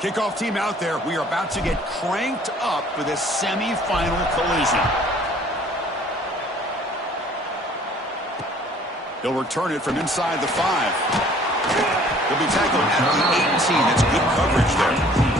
Kickoff team out there. We are about to get cranked up for this semifinal collision. He'll return it from inside the 5. He'll be tackled at the 18. That's good coverage there.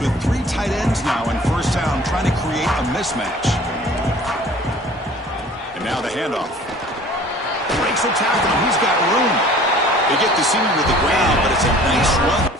With 3 tight ends now in first down, trying to create a mismatch. And now the handoff. Breaks a tackle, and he's got room. They get the senior to the ground, but it's a nice run.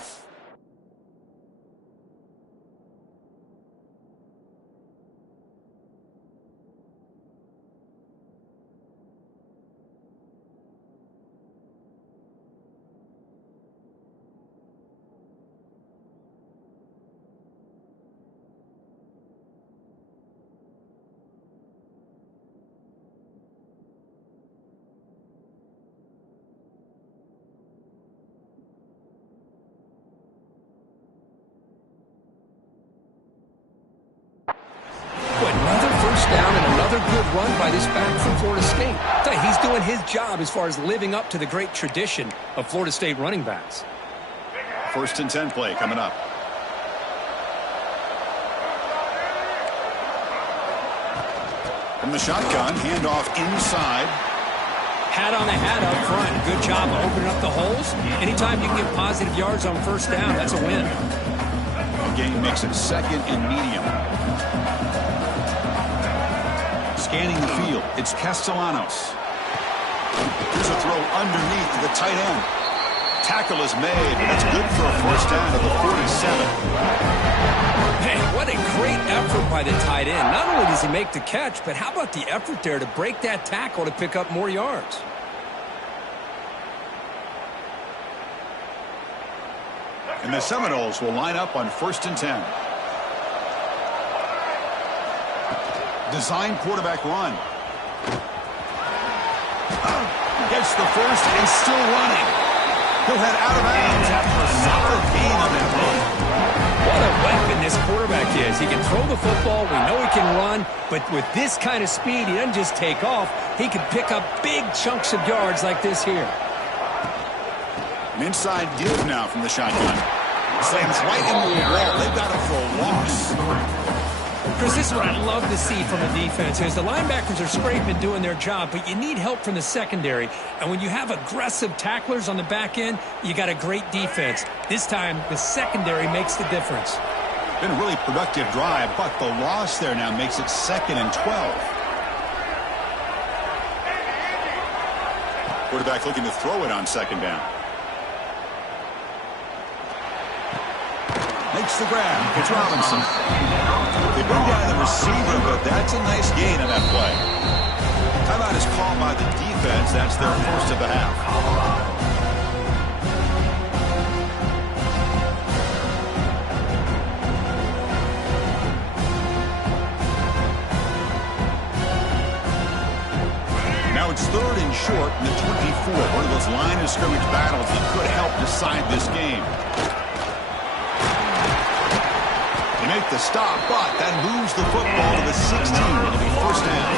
Good run by this back from Florida State. He's doing his job as far as living up to the great tradition of Florida State running backs. 1st and 10 play coming up. From the shotgun, handoff inside. Hat on the hat up front. Good job of opening up the holes. Anytime you can get positive yards on first down, that's a win. The game makes it 2nd and medium. Scanning the field, it's Castellanos. Here's a throw underneath to the tight end. Tackle is made, and that's good for a first down at the 47. Man, what a great effort by the tight end. Not only does he make the catch, but how about the effort there to break that tackle to pick up more yards? And the Seminoles will line up on 1st and 10. Design quarterback run. Gets the first and still running. He'll head out of bounds after a solid gain on that run. What a weapon this quarterback is. He can throw the football. We know he can run. But with this kind of speed, he doesn't just take off. He can pick up big chunks of yards like this here. An inside give now from the shotgun. Slams right into the wall. They've got it for a loss. Chris, this is what I love to see from a defense is the linebackers are scraping, doing their job, but you need help from the secondary. And when you have aggressive tacklers on the back end, you got a great defense. This time, the secondary makes the difference. Been a really productive drive, but the loss there now makes it 2nd and 12. Quarterback looking to throw it on 2nd down. Makes the grab. It's Robinson. They bring down the receiver, but that's a nice gain on that play. Timeout is called by the defense. That's their first of the half. Now it's 3rd and short in the 24. One of those line of scrimmage battles that could help decide this game. They make the stop, but that moves the football to the 16. It'll be first down.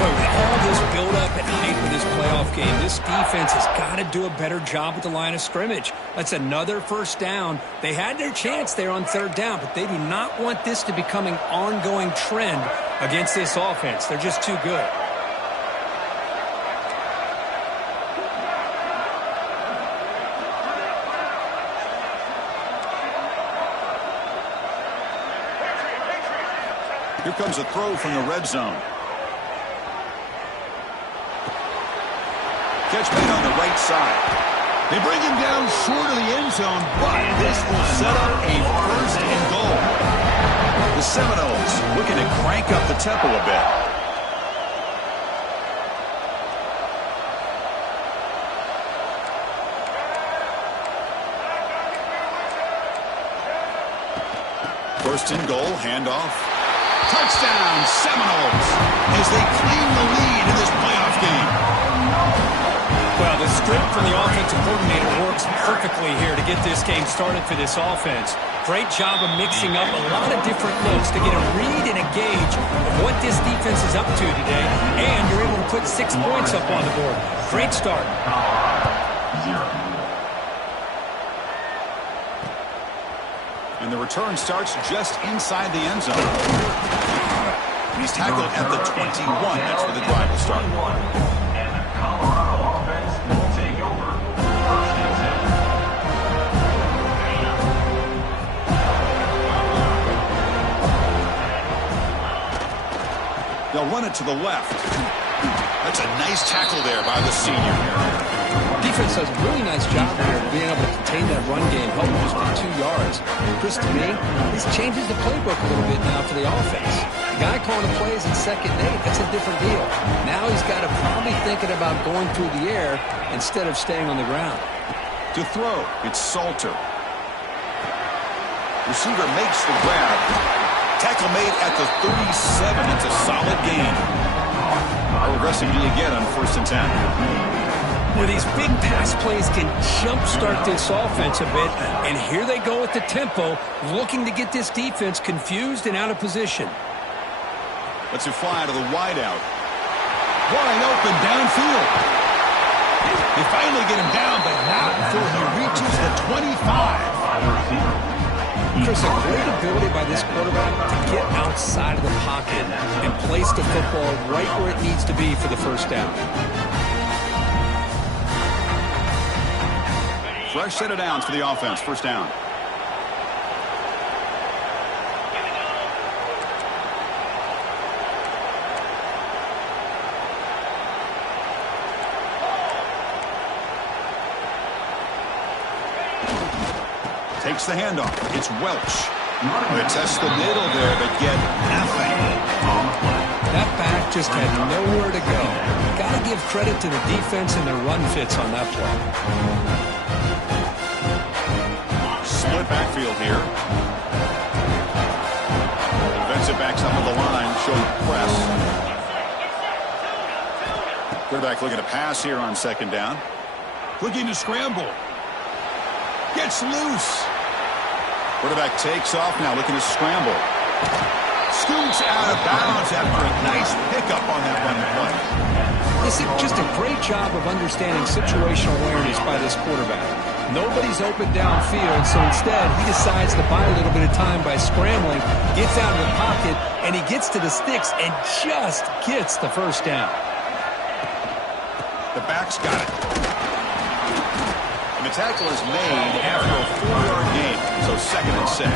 Boy, with all this build-up and hype for this playoff game, this defense has got to do a better job at the line of scrimmage. That's another first down. They had their chance there on 3rd down, but they do not want this to become an ongoing trend against this offense. They're just too good. Here comes a throw from the red zone. Catch made on the right side. They bring him down short of the end zone, but this will set up a 1st and goal. The Seminoles looking to crank up the tempo a bit. First and goal, handoff. Touchdown, Seminoles, as they claim the lead in this playoff game. Well, the script from the offensive coordinator works perfectly here to get this game started for this offense. Great job of mixing up a lot of different looks to get a read and a gauge of what this defense is up to today, and you're able to put 6 points up on the board. Great start. And the return starts just inside the end zone. He's tackled at the 21. That's where the drive will start. And the Colorado offense will take over. First and 10. They'll run it to the left. That's a nice tackle there by the senior. Defense does a really nice job here of being able to contain that run game, helping just for 2 yards. Chris, to me, this changes the playbook a little bit now for the offense. The guy calling the plays at 2nd and 8, that's a different deal. Now he's got to probably thinking about going through the air instead of staying on the ground. To throw, it's Salter. Receiver makes the grab. Tackle made at the 37. It's a solid gain. How aggressive do you get on 1st and 10? Where these big pass plays can jumpstart this offense a bit, and here they go with the tempo, looking to get this defense confused and out of position. Lets it fly to the wideout. Wide open downfield. They finally get him down, but not before he reaches the 25. Chris, a great ability by this quarterback to get outside of the pocket and place the football right where it needs to be for the 1st down. Fresh set of downs for the offense. 1st down. Takes the handoff. It's Welch. They test the middle there, but get nothing. That back just had nowhere to go. Got to give credit to the defense and their run fits on that play. Split backfield here. Defensive backs up at the line, showing press. Quarterback looking to pass here on 2nd down. Looking to scramble. Gets loose. Quarterback takes off now, looking to scramble. Scoots out of bounds after a nice pickup on that run play. This is just a great job of understanding situational awareness by this quarterback. Nobody's open downfield, so instead he decides to buy a little bit of time by scrambling, gets out of the pocket, and he gets to the sticks and just gets the 1st down. The back's got it. And the tackle is made after a 4-yard gain, so 2nd and 6.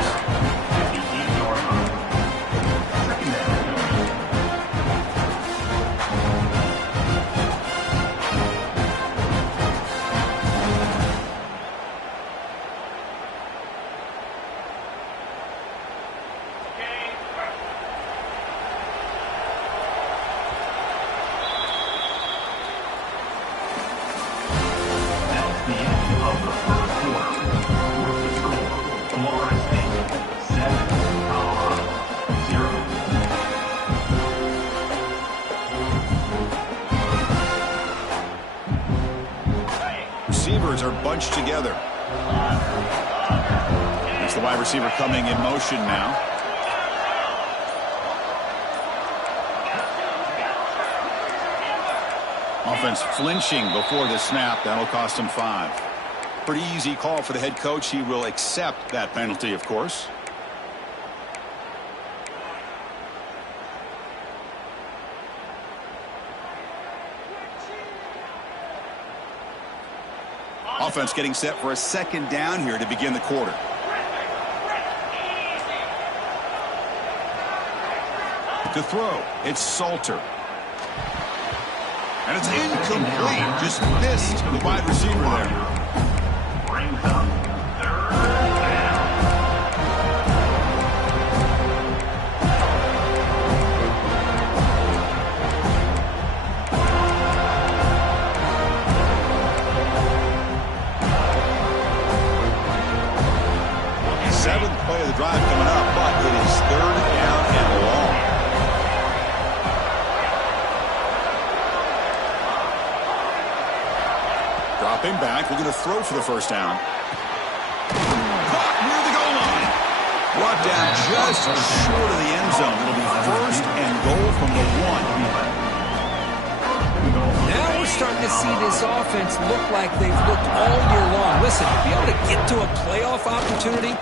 Receivers are bunched together. That's the wide receiver coming in motion now. Offense flinching before the snap. That'll cost him 5. Pretty easy call for the head coach. He will accept that penalty, of course. Offense getting set for a 2nd down here to begin the quarter. To throw, it's Salter. And it's incomplete. Just missed the wide receiver there. Brings up 3rd down. Seventh play of the drive coming up, but it is 3rd down and long. Stepping back, looking to throw for the first down. Caught near the goal line. Brought down just short of the end zone. It'll be first and goal from the 1. Now we're starting to see this offense look like they've looked all year long. Listen, to be able to get to a playoff opportunity.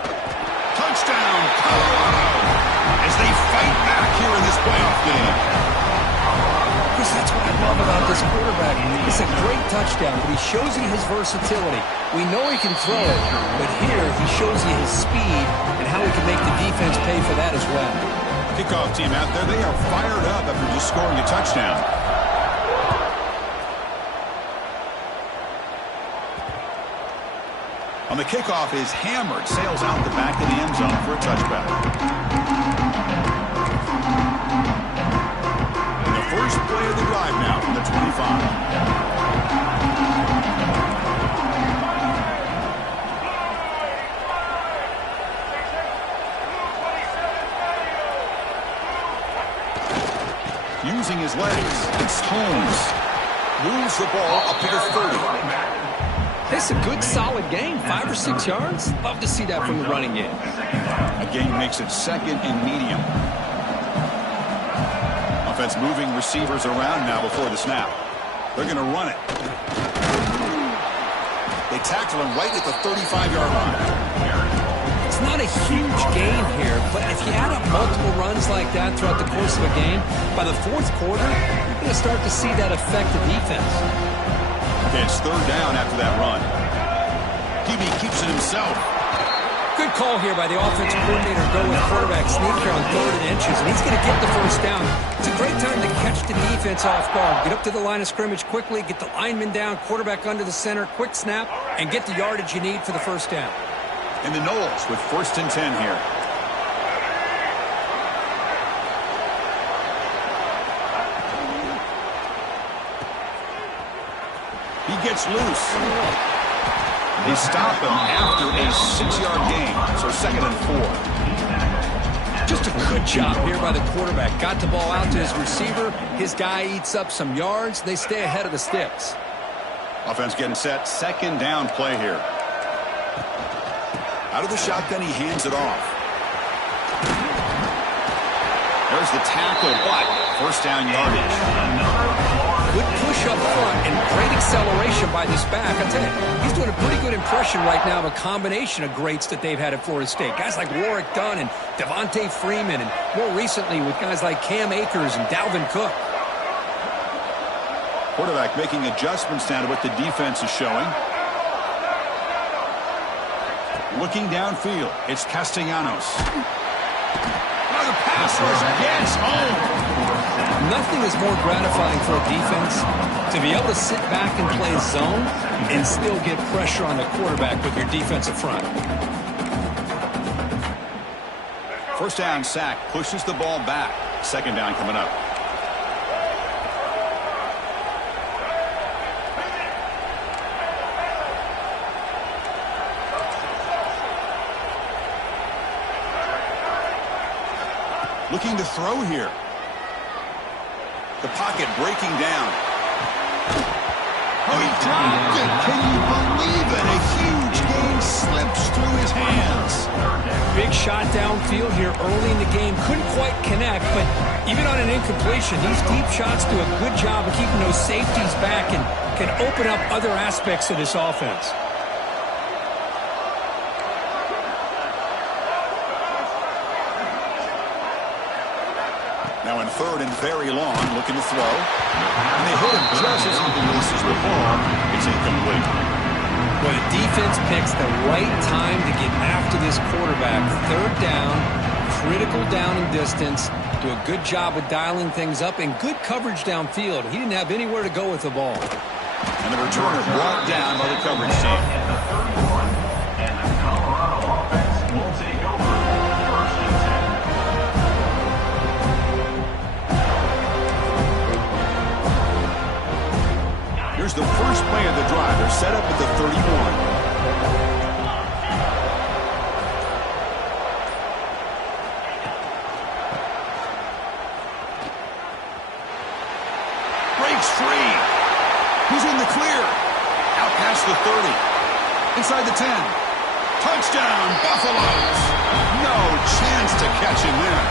Touchdown, Colorado, as they fight back here in this playoff game. Chris, that's what I love about this quarterback. It's a great touchdown, but he shows you his versatility. We know he can throw it, but here he shows you his speed and how he can make the defense pay for that as well. Kickoff team out there, they are fired up after just scoring a touchdown. On the kickoff is hammered, sails out the back of the end zone for a touchback. And the first play of the drive now from the 25. Using his legs, it's Holmes. Moves the ball up to the 30. It's a good, solid game. 5 or 6 yards. Love to see that from the running game. A gain makes it second and medium. Offense moving receivers around now before the snap. They're going to run it. They tackle him right at the 35-yard line. It's not a huge gain here, but if you add up multiple runs like that throughout the course of a game, by the fourth quarter, you're going to start to see that affect the defense. Okay, it's third down after that run. DB keeps it himself. Good call here by the offensive coordinator to go with quarterback sneak here on 3rd and inches, and he's going to get the first down. It's a great time to catch the defense off guard. Get up to the line of scrimmage quickly, get the lineman down, quarterback under the center, quick snap, and get the yardage you need for the first down. And the Knowles with 1st and 10 here. He gets loose. They stop him after a 6-yard gain, so 2nd and 4. Just a good job here by the quarterback. Got the ball out to his receiver. His guy eats up some yards. They stay ahead of the sticks. Offense getting set. 2nd down play here. Out of the shotgun, he hands it off. There's the tackle, but first down yardage. Good push up front and great acceleration by this back. I tell you, he's doing a pretty good impression right now of a combination of greats that they've had at Florida State. Guys like Warwick Dunn and Devontae Freeman, and more recently with guys like Cam Akers and Dalvin Cook. Quarterback making adjustments now to what the defense is showing. Looking downfield, it's Castellanos. The pass rush gets home. Nothing is more gratifying for a defense to be able to sit back and play zone and still get pressure on the quarterback with your defensive front. First down sack, pushes the ball back. 2nd down coming up. Looking to throw here. The pocket breaking down. Oh, he dropped it. Can you believe it? A huge gain slips through his hands. Big shot downfield here early in the game. Couldn't quite connect, but even on an incompletion, these deep shots do a good job of keeping those safeties back and can open up other aspects of this offense. Now in 3rd and very long, looking to throw. And they hit him just as he releases the ball. It's incomplete. Well, the defense picks the right time to get after this quarterback. 3rd down, critical down and distance. Do a good job of dialing things up and good coverage downfield. He didn't have anywhere to go with the ball. And the returner brought down by the coverage team. In the 31, and the Colorado offense will take over 1st and 10. Here's the first play of the drive. They're set up at the 31. Breaks free. He's in the clear. Out past the Inside the 10. Touchdown, Buffaloes. No chance to catch him there.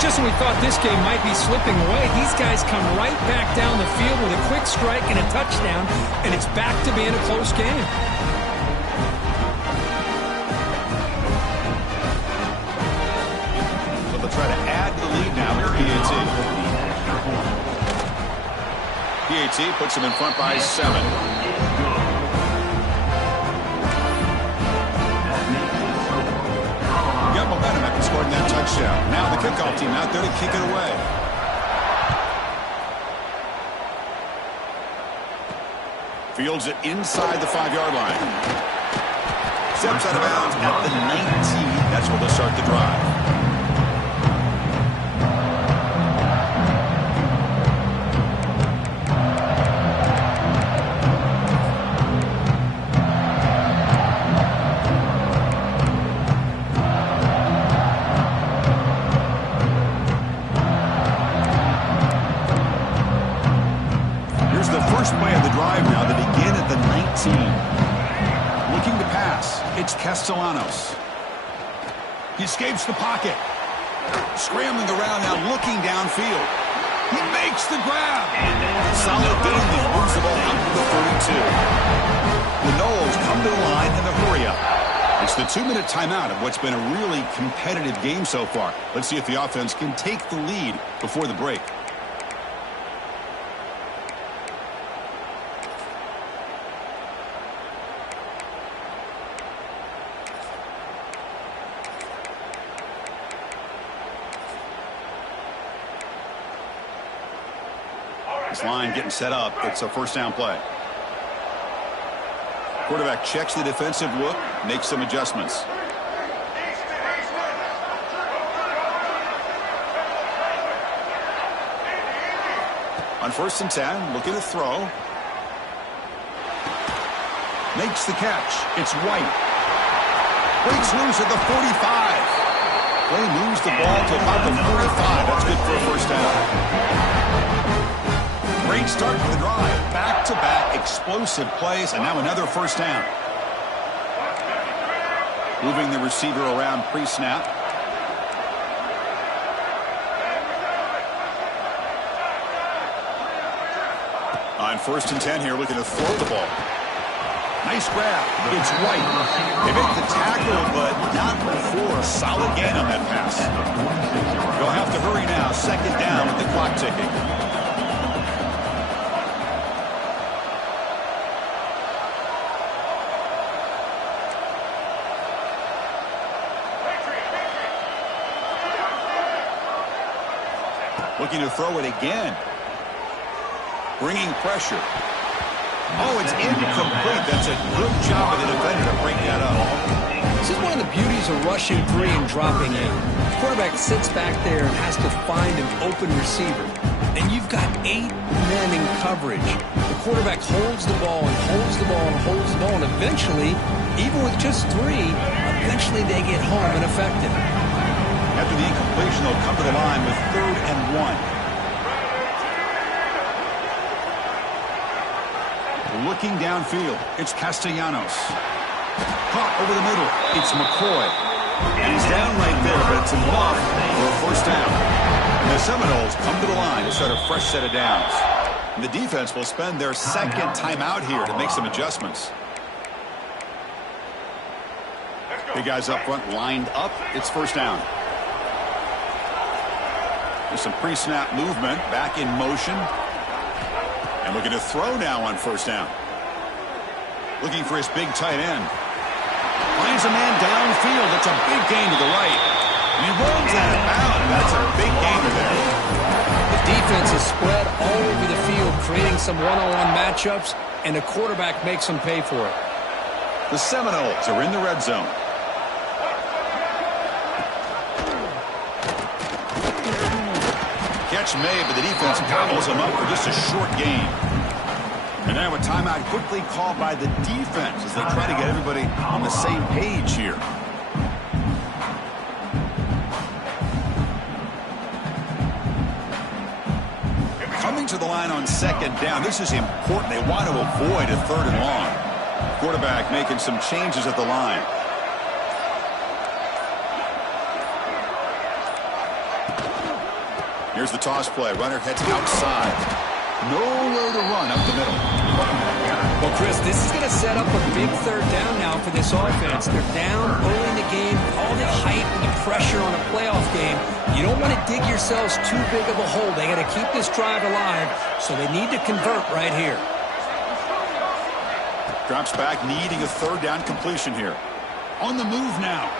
Just when we thought this game might be slipping away, these guys come right back down the field with a quick strike and a touchdown, and it's back to being a close game. So they'll try to add to the lead now with PAT. PAT puts him in front by 7. Got momentum after scoring that touchdown. Now the kickoff team out there to kick it away. Fields it inside the 5-yard line. Steps out of bounds at the 19. That's where they'll start the drive. Play of the drive now. They begin at the 19. Looking to pass. It's Castellanos. He escapes the pocket. Scrambling around now, looking downfield. He makes the grab. Solid fitting. He moves the ball out to the 32. The Knowles come to the line in a hurry-up. It's the 2-minute timeout of what's been a really competitive game so far. Let's see if the offense can take the lead before the break. This line getting set up. It's a first down play. Quarterback checks the defensive look, makes some adjustments. On 1st and 10, looking to throw. Makes the catch. It's White. Breaks loose at the 45. Play moves the ball to about the 45. That's good for a first down. Great start to the drive. Back-to-back explosive plays, and now another first down. Moving the receiver around pre-snap. On 1st and 10 here, looking to throw the ball. Nice grab. It's White. They make the tackle, but not before a solid gain on that pass. They'll have to hurry now. 2nd down with the clock ticking. Looking to throw it again. Bringing pressure. Oh, it's incomplete. That's a good job of the defender to break that up. This is one of the beauties of rushing 3 and dropping 8. The quarterback sits back there and has to find an open receiver. And you've got 8 men in coverage. The quarterback holds the ball and holds the ball and holds the ball. And eventually, even with just 3, eventually they get home and effective. After the incompletion, they'll come to the line with 3rd and 1. Looking downfield, it's Castellanos. Caught over the middle, it's McCoy. And he's down right there, but it's enough for a first down. And the Seminoles come to the line to start a fresh set of downs. And the defense will spend their 2nd timeout here to make some adjustments. The guys up front lined up, it's first down. There's some pre-snap movement, back in motion. And looking to throw now on 1st down. Looking for his big tight end. Finds a man downfield. That's a big gain to the right. And he rolls out of bounds. That's a big gainer there. The defense is spread all over the field, creating some one-on-one matchups, and the quarterback makes them pay for it. The Seminoles are in the red zone. Catch made, but the defense gobbles him up for just a short gain. And now a timeout quickly called by the defense as they try to get everybody on the same page here. Coming to the line on 2nd down. This is important. They want to avoid a 3rd and long. Quarterback making some changes at the line. Here's the toss play. Runner heads outside. Nowhere to run up the middle. Well, Chris, this is going to set up a big third down now for this offense. They're down early in the game. All the hype and the pressure on a playoff game. You don't want to dig yourselves too big of a hole. They got to keep this drive alive, so they need to convert right here. Drops back, needing a third down completion here. On the move now.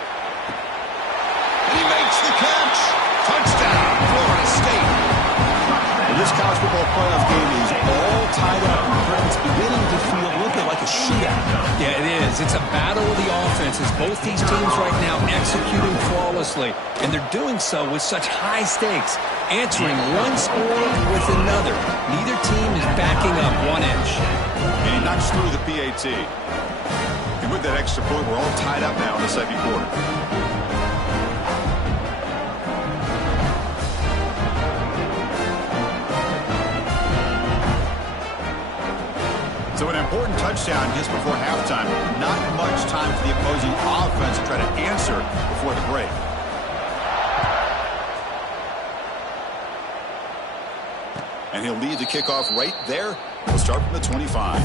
And he makes the catch. Touchdown, Florida State. Well, this college football playoff game is all tied up. It's beginning to feel a little bit like a shootout. Yeah, it is. It's a battle of the offenses. Both these teams right now executing flawlessly, and they're doing so with such high stakes, answering one score with another. Neither team is backing up 1 inch. And he knocks through the PAT. And with that extra point, we're all tied up now in the second quarter. So an important touchdown just before halftime. Not much time for the opposing offense to try to answer before the break. And he'll lead the kickoff right there. We'll start from the 25.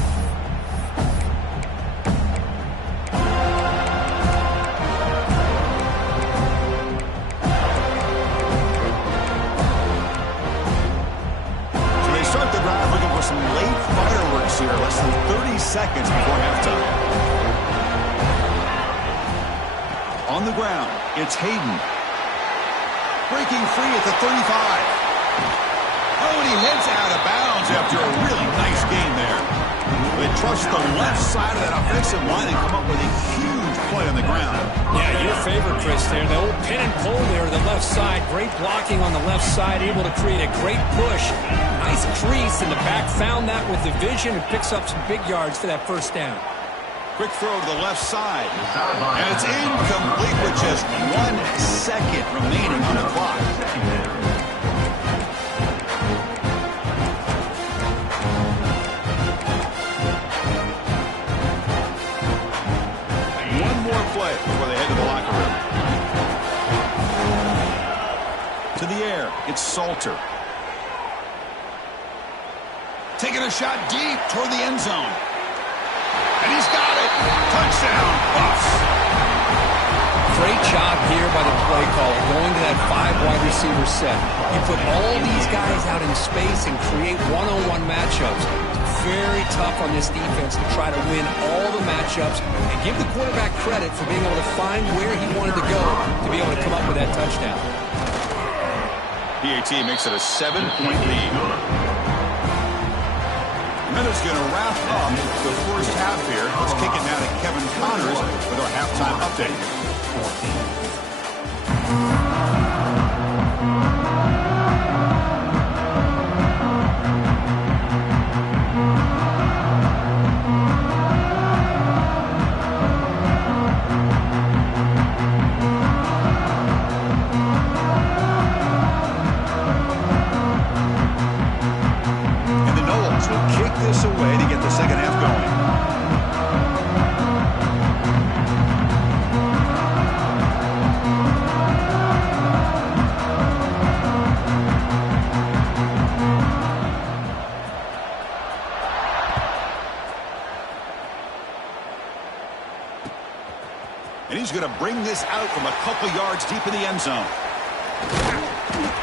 So they start the drive looking for some late fireworks here, less than 30 seconds before halftime. On the ground, it's Hayden. Breaking free at the 35. Oh, and he heads out of bounds after a really nice gain there. They trust the left side of that offensive line and come up with a huge play on the ground. Yeah, your favorite, Chris, there. The old pin and pull there to the left side. Great blocking on the left side, able to create a great push. Nice crease in the back. Found that with the vision and picks up some big yards for that first down. Quick throw to the left side. And it's incomplete with just 1 second remaining on the clock. Play before they head to the locker room. To the air, it's Salter. Taking a shot deep toward the end zone. And he's got it. Touchdown, Buffs. Great job here by the play caller, going to that 5 wide receiver set. You put all these guys out in space and create one-on-one matchups. Very tough on this defense to try to win all the matchups and give the quarterback credit for being able to find where he wanted to go to be able to come up with that touchdown. PAT makes it a 7-point lead. And then it's going to wrap up the first half here. Let's kick it now to Kevin Connors with our halftime update. This away to get the second half going. And he's going to bring this out from a couple yards deep in the end zone.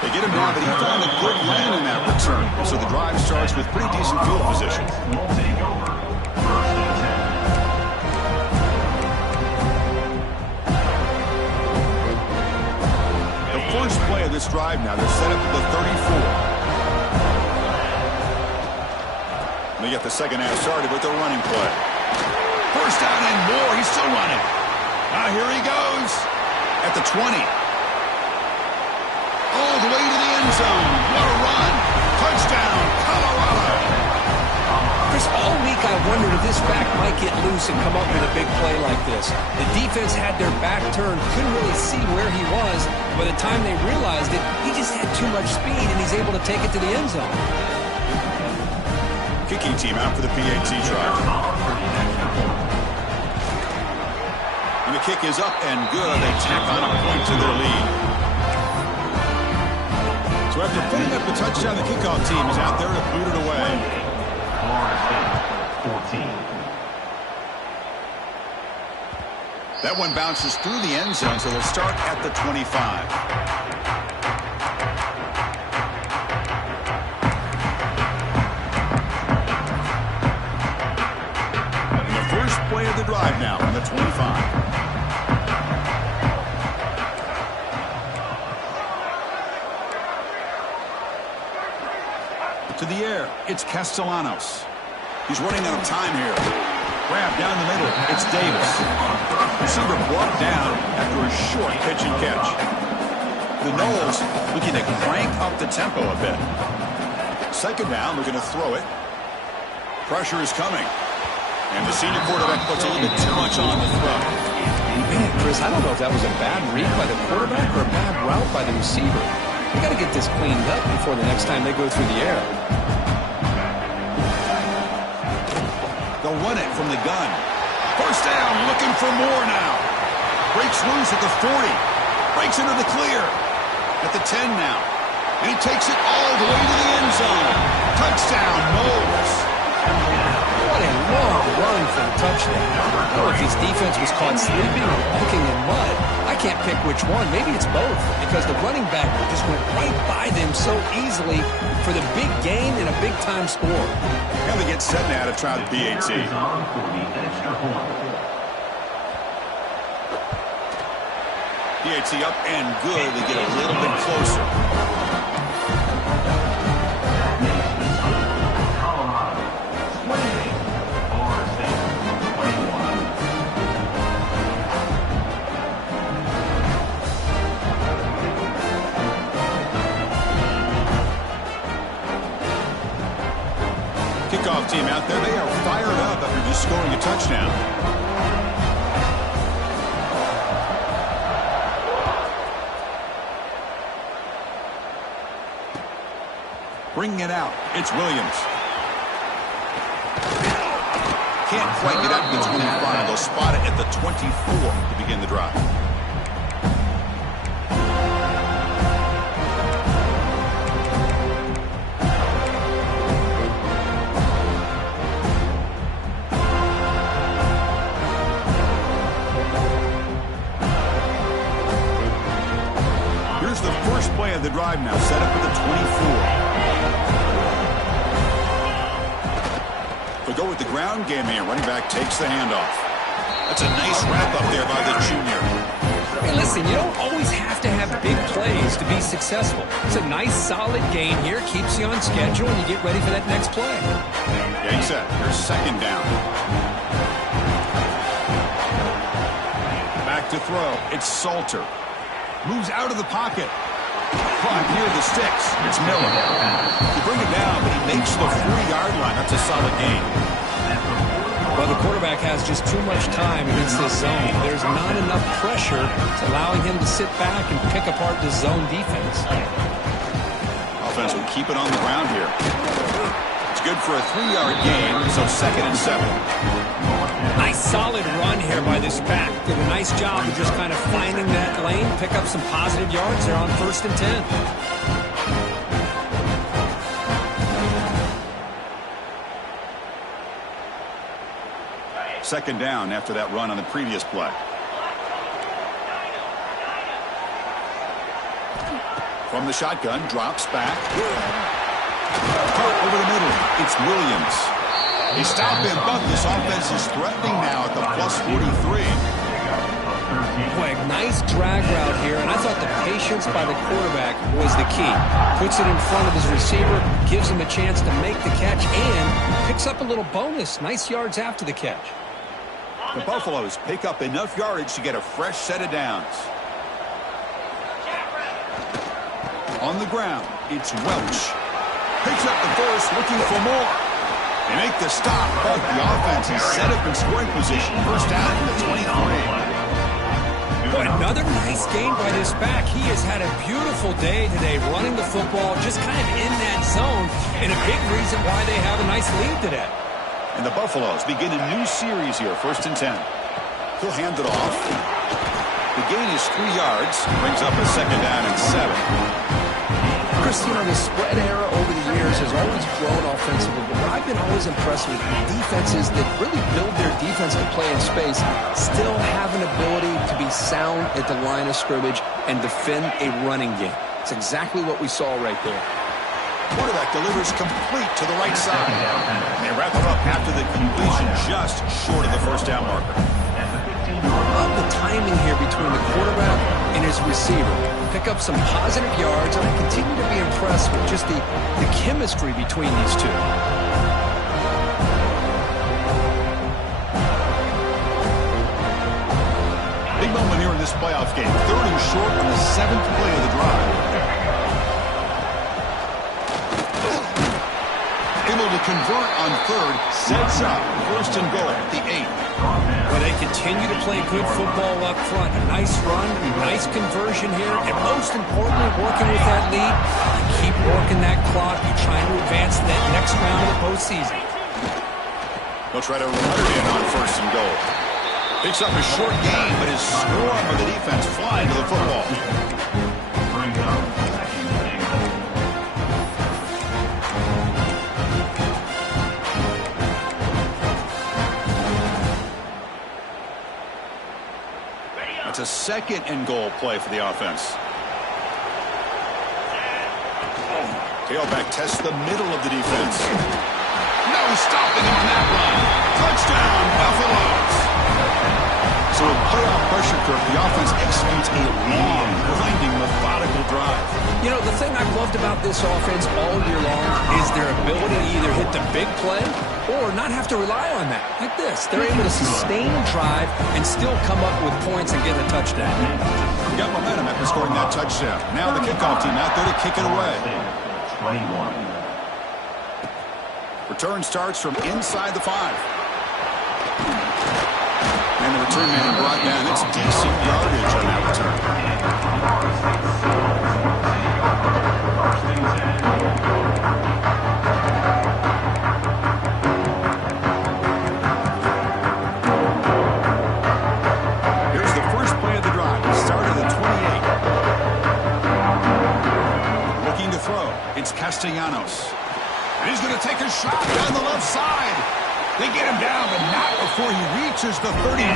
They get him down, but he found a good lane in that return. So the drive starts with pretty decent field position. Will take over. First and 10. The first play of this drive now, they're set up at the 34. They get the second half started with the running play. First down and more. He's still running. Now here he goes at the 20. All the way to the end zone. What a run. Touchdown, Colorado. Chris, all week I wondered if this back might get loose and come up with a big play like this. The defense had their back turned, couldn't really see where he was. By the time they realized it, he just had too much speed, and he's able to take it to the end zone. Kicking team out for the PAT drive. And the kick is up and good. They tack on a point to their lead. So after putting up the touchdown, the kickoff team is out there to boot it away. Florida State, 14. That one bounces through the end zone, so they'll start at the 25. And the first play of the drive now on the 25. To the air, it's Castellanos. He's running out of time here. Grab down the middle, it's Davis. Receiver brought down after a short pitch and catch. The Noles looking to crank up the tempo a bit. Second down, looking to throw it. Pressure is coming. And the senior quarterback puts a little bit too much on the throw. Man, Chris, I don't know if that was a bad read by the quarterback or a bad route by the receiver. They got to get this cleaned up before the next time they go through the air. They'll run it from the gun. First down, looking for more now. Breaks loose at the 40. Breaks into the clear. At the 10 now. And he takes it all the way to the end zone. Touchdown, Noles. What a long run for the touchdown. I don't know if his defense was caught sleeping or walking in mud. I can't pick which one. Maybe it's both, because the running back just went right by them so easily for the big gain and a big-time score. And they get set now to try the BAT. Is on for the extra point. BAT up and good. They get a little bit closer. Colorado, 28. Florida State, 21. Kickoff team out there. They are fired up after just scoring a touchdown. Bringing it out. It's Williams. Can't quite get out to the 25. They'll spot it at the 24 to begin the drive. Here's the first play of the drive now, set up at the 24. They go with the ground game here. Running back takes the handoff. That's a nice wrap up there by the junior. Hey, listen, you don't always have to have big plays to be successful. It's a nice, solid gain here. Keeps you on schedule, and you get ready for that next play. Getting set. Here's second down. Back to throw. It's Salter. Moves out of the pocket. Caught near the sticks. It's Miller. He bring it down, but he makes the 3-yard line. That's a solid gain. Well, the quarterback has just too much time against this zone. There's not enough pressure allowing him to sit back and pick apart the zone defense. Offense will keep it on the ground here. It's good for a 3-yard gain, so 2nd and 7. Nice solid run here by this back. Did a nice job of just kind of finding that lane, pick up some positive yards there on 1st and 10. Second down after that run on the previous play. From the shotgun, drops back. Caught over the middle. It's Williams. They stop him, but this offense is threatening now at the plus 43. Boy, nice drag route here, and I thought the patience by the quarterback was the key. Puts it in front of his receiver, gives him a chance to make the catch, and picks up a little bonus. Nice yards after the catch. The Buffaloes pick up enough yardage to get a fresh set of downs. On the ground, it's Welch. Picks up the first, looking for more. They make the stop, but the offense is set up in scoring position. First down from the 23. Boy, another nice game by this back. He has had a beautiful day today running the football, just kind of in that zone, and a big reason why they have a nice lead today. And the Buffaloes begin a new series here, 1st and 10. He'll hand it off. The gain is 3 yards. Brings up a 2nd down and 7. Chris, the spread era over the years has always grown offensively, but what I've been always impressed with defenses that really build their defense to play in space still have an ability to be sound at the line of scrimmage and defend a running game. It's exactly what we saw right there. Quarterback delivers complete to the right side. They wrap it up after the completion just short of the 1st down marker. I love the timing here between the quarterback and his receiver. Pick up some positive yards, and I continue to be impressed with just the chemistry between these two. Big moment here in this playoff game. 3rd and short on the 7th play of the drive. Able to convert on 3rd, sets up 1st and goal at the 8. Well, they continue to play good football up front. A nice run, nice conversion here, and most importantly, working with that lead. You keep working that clock. You're trying to advance to that next round of the postseason. They'll try to run it in on 1st and goal. Picks up a short gain, but his swarm of the defense flying to the football. Brings up 2nd and goal. It's a 2nd and goal play for the offense. Tailback tests the middle of the defense. No stopping him on that run. Touchdown, Buffaloes. So with playoff pressure curve, the offense executes a long, grinding, methodical drive. The thing I've loved about this offense all year long is their ability to either hit the big play or not have to rely on that. Like this. They're able to sustain a drive and still come up with points and get a touchdown. Got momentum after scoring that touchdown. Now the kickoff team out there to kick it away. 21. Return starts from inside the 5. And the return man brought down. It's decent yardage on that return. Here's the first play of the drive. It started at 28. Looking to throw. It's Castellanos. And he's going to take a shot down the left side. They get him down, but not before he reaches the 39.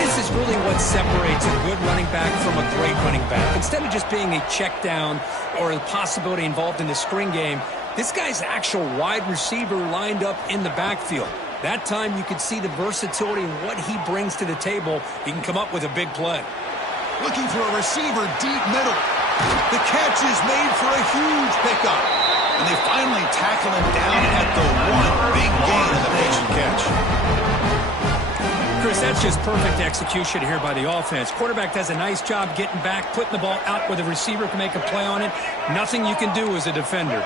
This is really what separates a good running back from a great running back. Instead of just being a check down or a possibility involved in the screen game, this guy's actual wide receiver lined up in the backfield. That time you could see the versatility and what he brings to the table. He can come up with a big play. Looking for a receiver deep middle. The catch is made for a huge pickup. And they finally tackle him down at the 1. Big gain of the patient catch. Chris, that's just perfect execution here by the offense. Quarterback does a nice job getting back, putting the ball out where the receiver can make a play on it. Nothing you can do as a defender.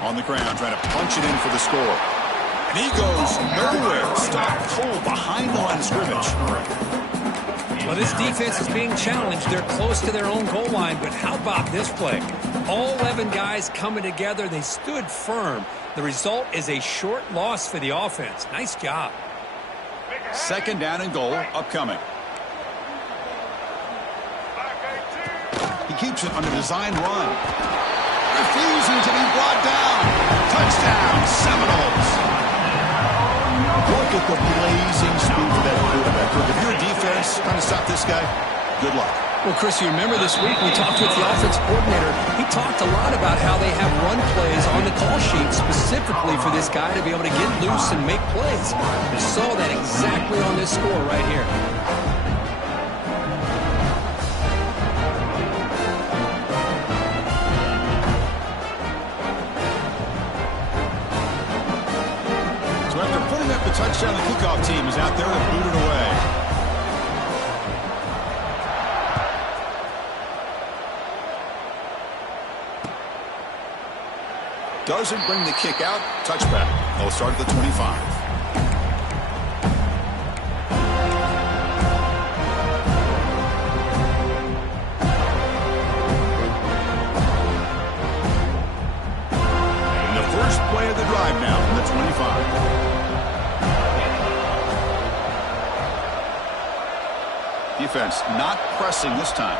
On the ground, trying to punch it in for the score. And he goes nowhere. Stopped cold behind the line of scrimmage. Well, this defense is being challenged. They're close to their own goal line, but how about this play? All 11 guys coming together. They stood firm. The result is a short loss for the offense. Nice job. 2nd down and goal upcoming. He keeps it on a design run. Refusing to be brought down. Touchdown, Seminoles. Look at the blazing speed of that quarterback. If you're a defense trying to stop this guy, good luck. Well, Chris, you remember this week we talked with the offensive coordinator. He talked a lot about how they have run plays on the call sheet specifically for this guy to be able to get loose and make plays. We saw that exactly on this score right here. So after putting up the touchdown, the kickoff team is out there to boot it away. Doesn't bring the kick out. Touchback. They'll start at the 25. And the first play of the drive now from the 25. defense, not pressing this time.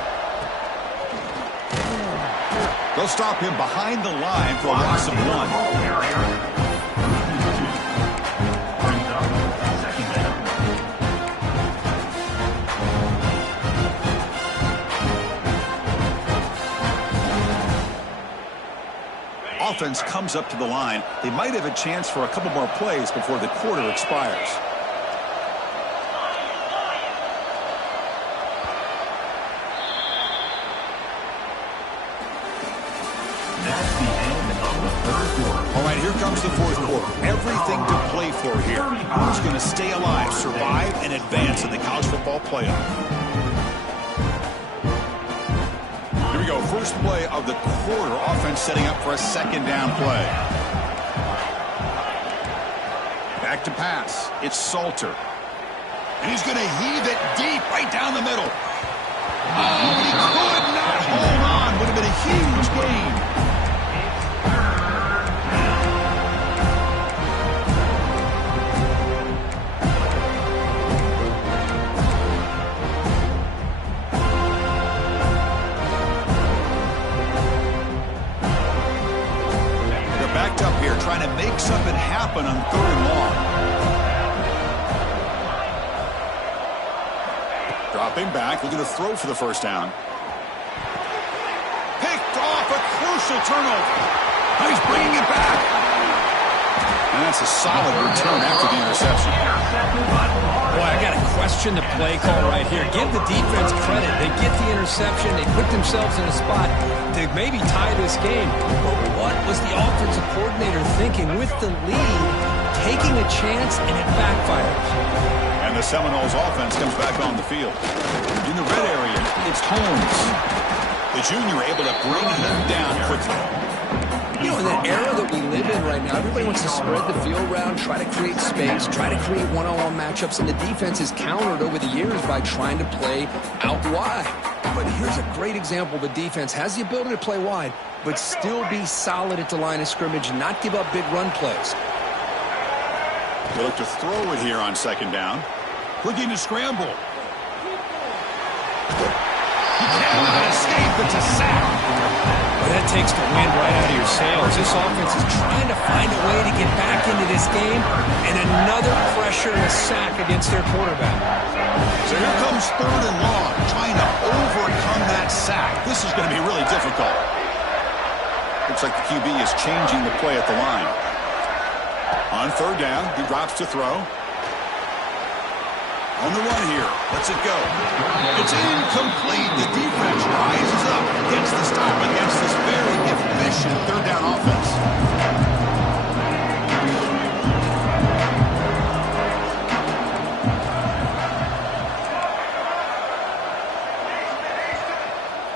They'll stop him behind the line for a loss of 1. Offense comes up to the line. They might have a chance for a couple more plays before the quarter expires. All right, here comes the fourth quarter. Everything to play for here. Who's going to stay alive, survive, and advance in the college football playoff? Here we go. First play of the quarter. Offense setting up for a second down play. Back to pass. It's Salter. And he's going to heave it deep right down the middle. Oh, he could not hold on. Would have been a huge gain. Trying to make something happen on 3rd and long. Dropping back, looking to throw for the first down. Picked off, a crucial turnover. Now he's bringing it back. And that's a solid return after the interception. Boy, I got to question the play call right here. Give the defense credit. They get the interception. They put themselves in a spot to maybe tie this game. But what was the offensive coordinator thinking with the lead, taking a chance, and it backfires? And the Seminoles offense comes back on the field. In the red area, it's Holmes. The junior able to bring him down quickly. You know, in that era that we live in right now, everybody wants to spread the field around, try to create space, try to create one-on-one matchups, and the defense has countered over the years by trying to play out wide. But here's a great example. The defense has the ability to play wide, but still be solid at the line of scrimmage and not give up big run plays. They look to throw it here on second down. Looking to scramble. He cannot escape. It's a sack. But that takes the wind right out of your sails. This offense is trying to find a way to get back into this game, and another pressure and a sack against their quarterback. So here comes 3rd and long, trying to overcome that sack. This is going to be really difficult. Looks like the QB is changing the play at the line. On 3rd down, he drops to throw. On the run here, lets it go. It's incomplete. The defense rises up, gets the stop against this very efficient 3rd down offense.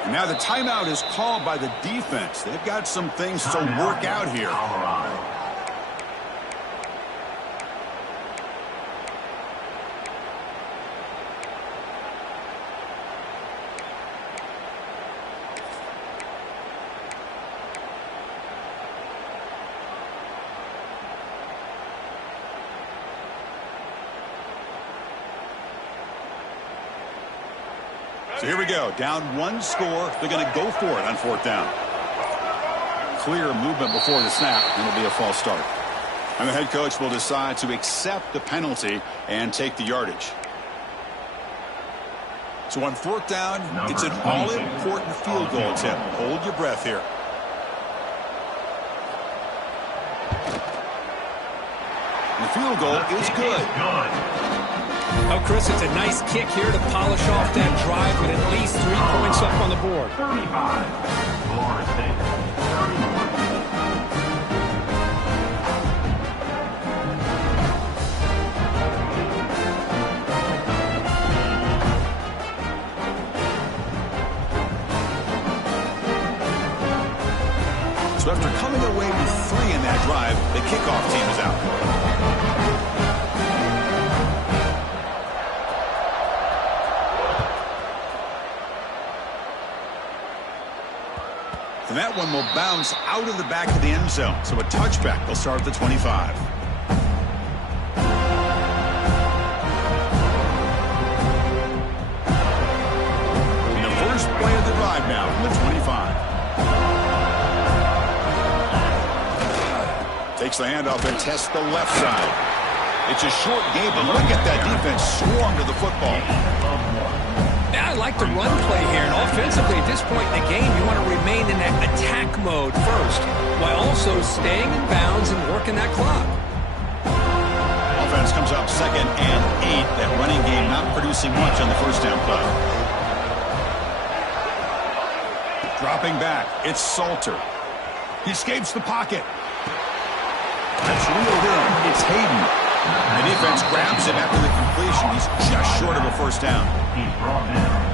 And now the timeout is called by the defense. They've got some things to work out here. So here we go. Down 1 score. They're going to go for it on 4th down. Clear movement before the snap, and it'll be a false start. And the head coach will decide to accept the penalty and take the yardage. So on 4th down, it's an all-important field goal attempt. Hold your breath here. And the field goal is good. Oh, Chris, it's a nice kick here to polish off that drive with at least 3 points up on the board. 35. Florida State. 31. So after coming away with 3 in that drive, the kickoff team is out. And that one will bounce out of the back of the end zone. So a touchback. They'll start at the 25. the handoff and tests the left side. It's a short game, but look at that defense swarm to the football. Yeah, I like the run play here. And offensively, at this point in the game, you want to remain in that attack mode first, while also staying in bounds and working that clock. Offense comes up 2nd and 8. That running game not producing much on the first down play. Dropping back, it's Salter. He escapes the pocket. That's reeled in. It's Hayden. The defense grabs him after the completion. He's just short of a first down.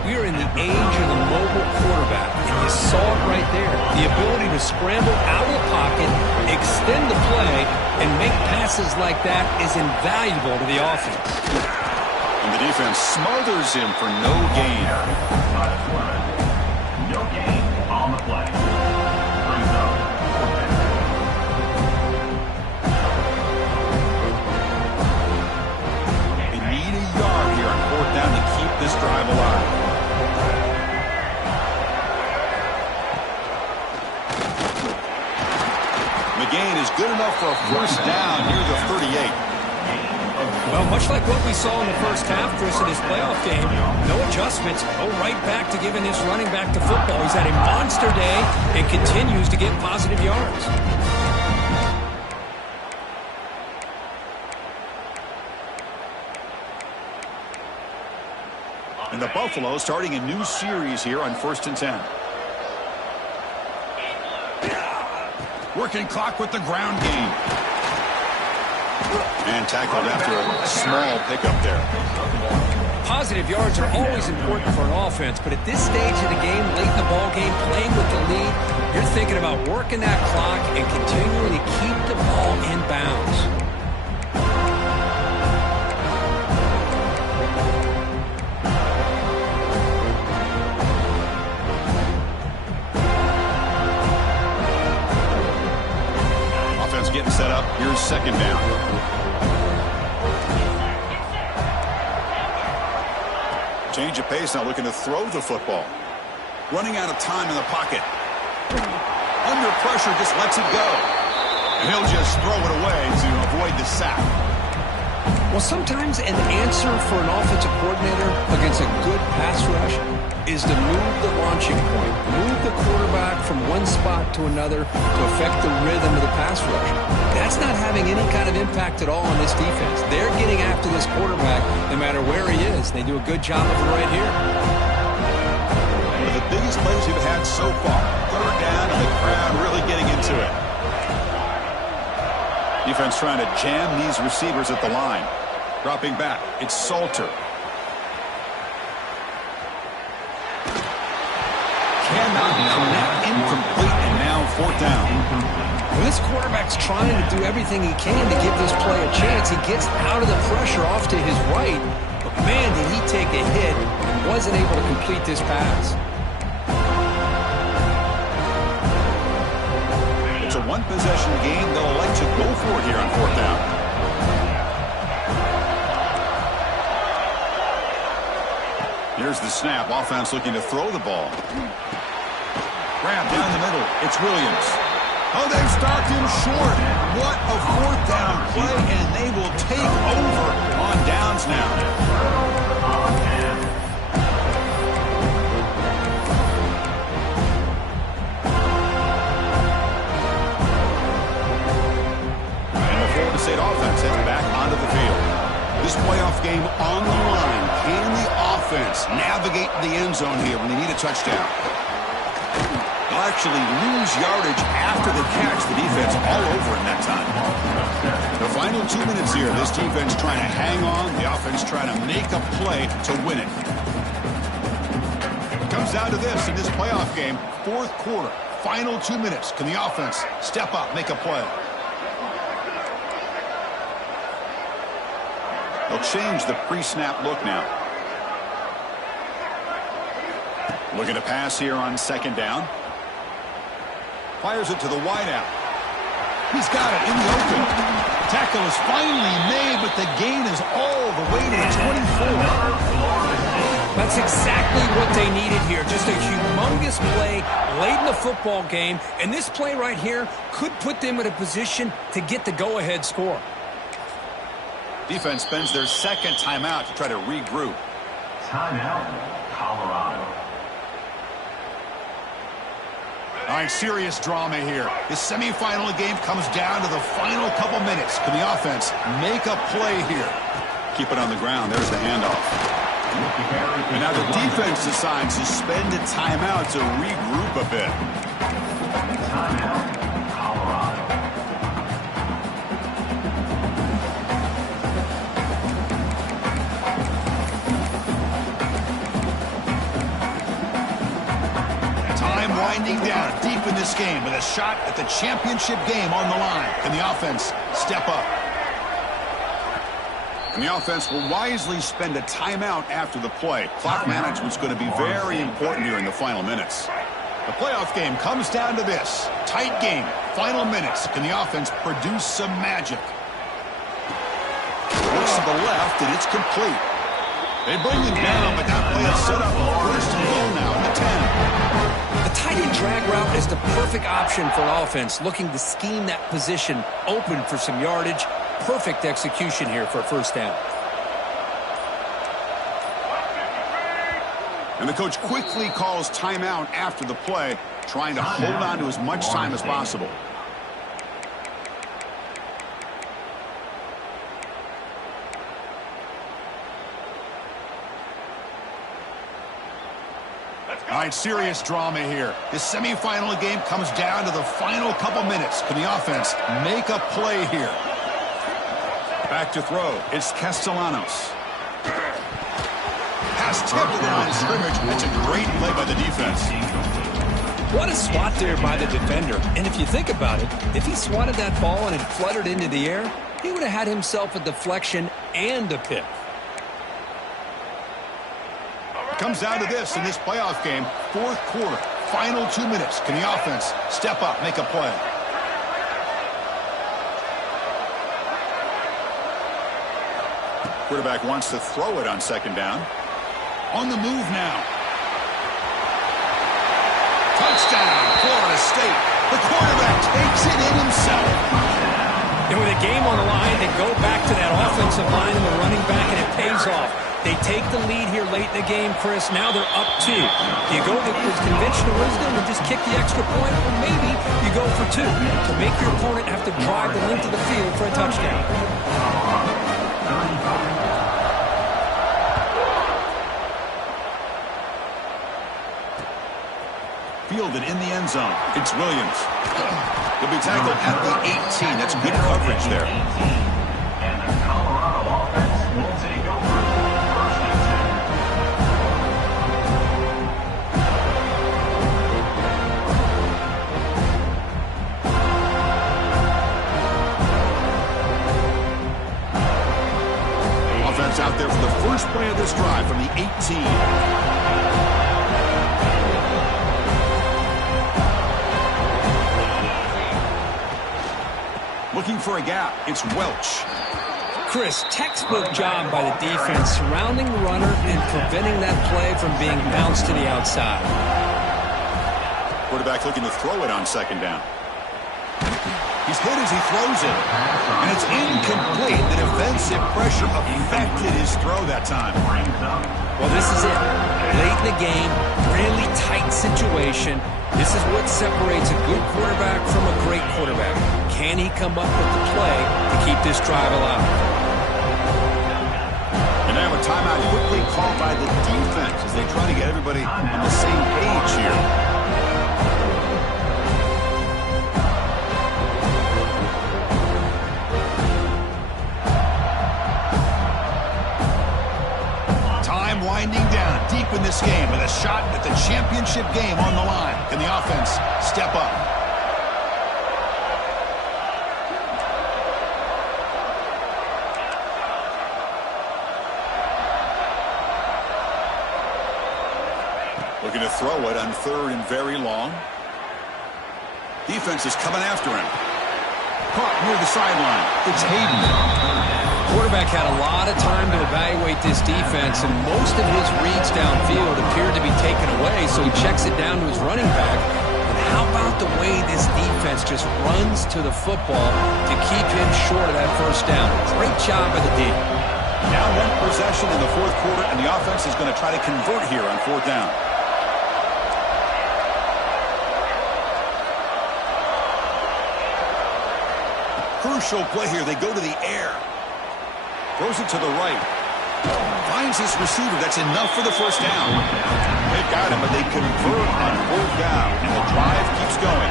We are in the age of the mobile quarterback, and you saw it right there. The ability to scramble out of the pocket, extend the play, and make passes like that is invaluable to the offense. And the defense smothers him for no gain. No gain on the play. Brings up 4th down. They need a yard here on 4th down to keep this drive alive. McGain is good enough for a first down near the 38. Well, much like what we saw in the first half, Chris, in his playoff game, no adjustments, go right back to giving his running back to football. He's had a monster day and continues to get positive yards. And the Buffalo starting a new series here on 1st and 10. Working clock with the ground game. And tackled after a small pickup there. Positive yards are always important for an offense, but at this stage of the game, late in the ball game, playing with the lead, you're thinking about working that clock and continuing to keep the ball in bounds. Offense getting set up. Here's 2nd down. Change of pace, now looking to throw the football. Running out of time in the pocket. Under pressure, just lets it go. And he'll just throw it away to avoid the sack. Well, sometimes an answer for an offensive coordinator against a good pass rush is to move the launching point, move the quarterback from one spot to another to affect the rhythm of the pass rush. That's not having any kind of impact at all on this defense. They're getting after this quarterback no matter where he is. They do a good job of it right here. One of the biggest plays we've had so far. 3rd down and the crowd really getting into it. Defense trying to jam these receivers at the line. Dropping back, it's Salter. Cannot connect, incomplete, and now 4th down. Well, this quarterback's trying to do everything he can to give this play a chance. He gets out of the pressure off to his right, but man, did he take a hit and wasn't able to complete this pass. It's a one-possession game. They'll elect to go for it here on 4th down. Here's the snap. Offense looking to throw the ball. Grab down the middle. It's Williams. Oh, they've stopped him short. What a 4th down play, and they will take over on downs now. And the Florida State offense heads back onto the field. This playoff game on the line. Can the offense navigate the end zone here when they need a touchdown? They'll actually lose yardage after the catch. The defense all over in that time. The final 2 minutes here. This defense trying to hang on. The offense trying to make a play to win it. It comes down to this in this playoff game. 4th quarter. Final 2 minutes. Can the offense step up, make a play? They'll change the pre-snap look now. Looking to pass here on 2nd down. Fires it to the wideout. He's got it in the open. Tackle is finally made, but the gain is all the way to the 24. That's exactly what they needed here. Just a humongous play late in the football game. And this play right here could put them in a position to get the go-ahead score. Defense spends their second timeout to try to regroup. Timeout, Colorado. All right, serious drama here. This semifinal game comes down to the final couple minutes. Can the offense make a play here? Keep it on the ground. There's the handoff. And now the defense decides to spend a timeout to regroup a bit. Timeout, Colorado. Time winding down deep in this game with a shot at the championship game on the line. Can the offense step up? And the offense will wisely spend a timeout after the play. Clock management's going to be very important here in the final minutes. The playoff game comes down to this. Tight game, final minutes. Can the offense produce some magic? Looks to the left, and it's complete. They bring him down, but that play is set up first and goal now at the 10. The tight end drag route is the perfect option for an offense looking to scheme that position open for some yardage. Perfect execution here for a first down. And the coach quickly calls timeout after the play, trying to hold on to as much time as possible. All right, serious drama here. This semifinal game comes down to the final couple minutes. Can the offense make a play here? Back to throw. It's Castellanos. Pass tipped to the line of scrimmage. That's a great play by the defense. What a swat there by the defender. And if you think about it, if he swatted that ball and it fluttered into the air, he would have had himself a deflection and a pick. Comes down to this in this playoff game. Fourth quarter, final 2 minutes. Can the offense step up, make a play? Quarterback wants to throw it on second down. On the move now. Touchdown, Florida State. The quarterback takes it in himself. And with a game on the line, they go back to that offensive line and the running back, and it pays off. They take the lead here late in the game, Chris. Now they're up 2. Do you go with conventional wisdom and just kick the extra point? Or maybe you go for 2 to make your opponent have to drive the length of the field for a touchdown. Fielded in the end zone. It's Williams. He'll be tackled at the 18. That's good coverage there. And the Colorado offense will take over. First and 10. Offense out there for the first play of this drive from the 18. Looking for a gap. It's Welch. Chris, textbook job by the defense surrounding the runner and preventing that play from being bounced to the outside. Quarterback looking to throw it on second down. He's hit as he throws it. And it's incomplete. The defensive pressure affected his throw that time. Well, this is it. Late in the game, really tight situation. This is what separates a good quarterback from a great quarterback. Can he come up with the play to keep this drive alive? And now a timeout quickly called by the defense as they try to get everybody on the same page here. Time winding down deep in this game with a shot at the championship game on the line. Can the offense step up? Looking to throw it on third and very long. Defense is coming after him. Caught near the sideline. It's Hayden. Quarterback had a lot of time to evaluate this defense, and most of his reads downfield appeared to be taken away, so he checks it down to his running back. And how about the way this defense just runs to the football to keep him short of that first down? Great job by the D. Now one possession in the fourth quarter, and the offense is going to try to convert here on fourth down. Crucial play here. They go to the air. Throws it to the right. Finds his receiver. That's enough for the first down. They've got him, but they convert on fourth down, and the drive keeps going.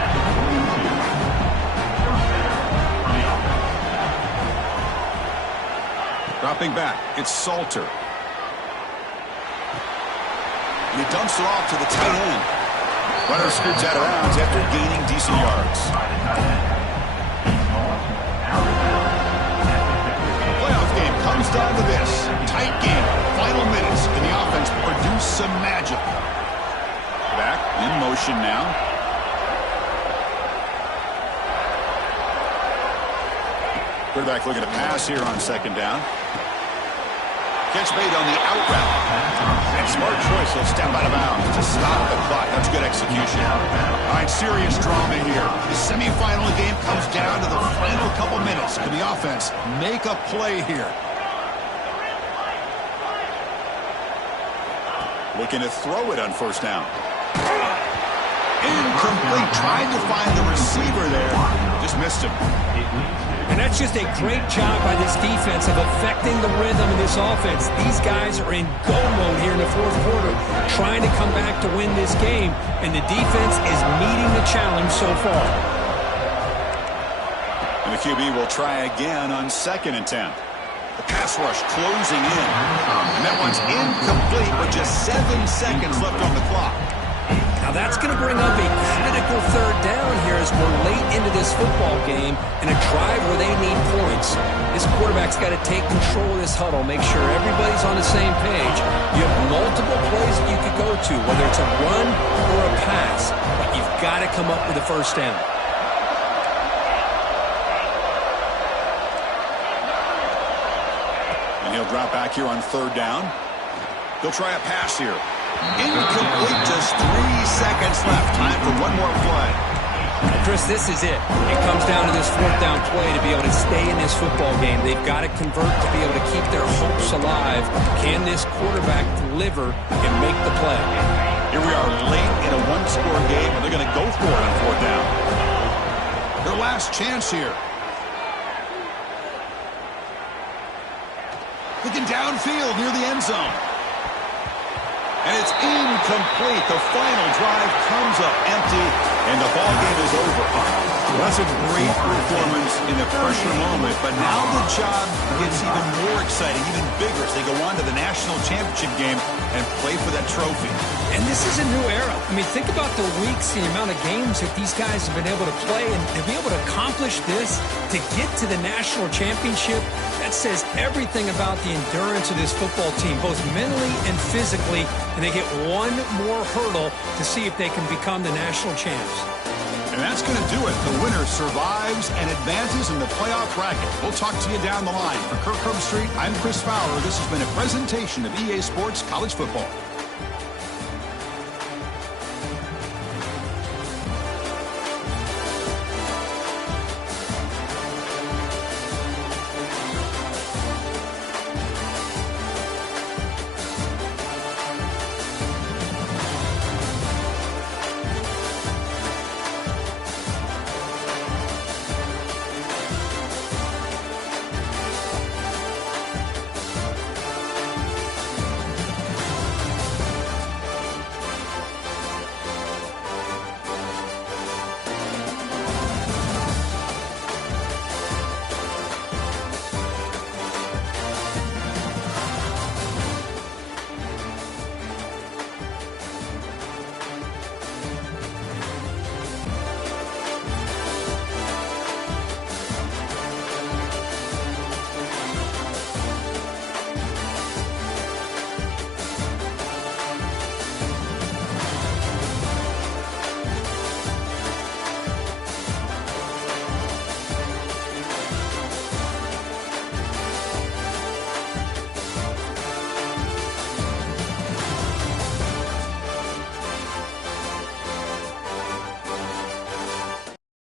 Dropping back, it's Salter. And he dumps it off to the tight end. Runner scoots out of bounds after gaining decent yards. Playoff game comes down to this. Tight game, final minutes, and the offense produce some magic. Back, in motion now. Quarterback looking to pass here on second down. Catch made on the out route. And smart choice. He'll step out of bounds to stop the clock. That's good execution. All right, serious drama here. The semifinal game comes down to the final couple minutes. Can the offense make a play here? Looking to throw it on first down. Incomplete. Trying to find the receiver there. Just missed him. And that's just a great job by this defense of affecting the rhythm of this offense. These guys are in go mode here in the fourth quarter, trying to come back to win this game, and the defense is meeting the challenge so far. And the QB will try again on 2nd and 10. The pass rush closing in. And that one's incomplete with just 7 seconds left on the clock. Now that's going to bring up a critical third down here as we're late into this football game in a drive where they need points. This quarterback's got to take control of this huddle, make sure everybody's on the same page. You have multiple plays that you could go to, whether it's a run or a pass, but you've got to come up with a first down. And he'll drop back here on third down. He'll try a pass here. Incomplete, just 3 seconds left. Time for one more play. Chris, this is it. It comes down to this fourth down play to be able to stay in this football game. They've got to convert to be able to keep their hopes alive. Can this quarterback deliver and make the play? Here we are late in a one-score game, and they're going to go for it on fourth down. Their last chance here. Looking downfield near the end zone. And it's incomplete. The final drive comes up empty, and the ball game is over. Well, that's a great performance in the pressure moment, but now the job gets even more exciting, even bigger as they go on to the national championship game and play for that trophy. And this is a new era. I mean, think about the weeks, the amount of games that these guys have been able to play, and to be able to accomplish this, to get to the national championship, that says everything about the endurance of this football team, both mentally and physically, and they get one more hurdle to see if they can become the national champs. And that's going to do it. The winner survives and advances in the playoff bracket. We'll talk to you down the line. For Kirk Herbstreit, I'm Chris Fowler. This has been a presentation of EA Sports College Football.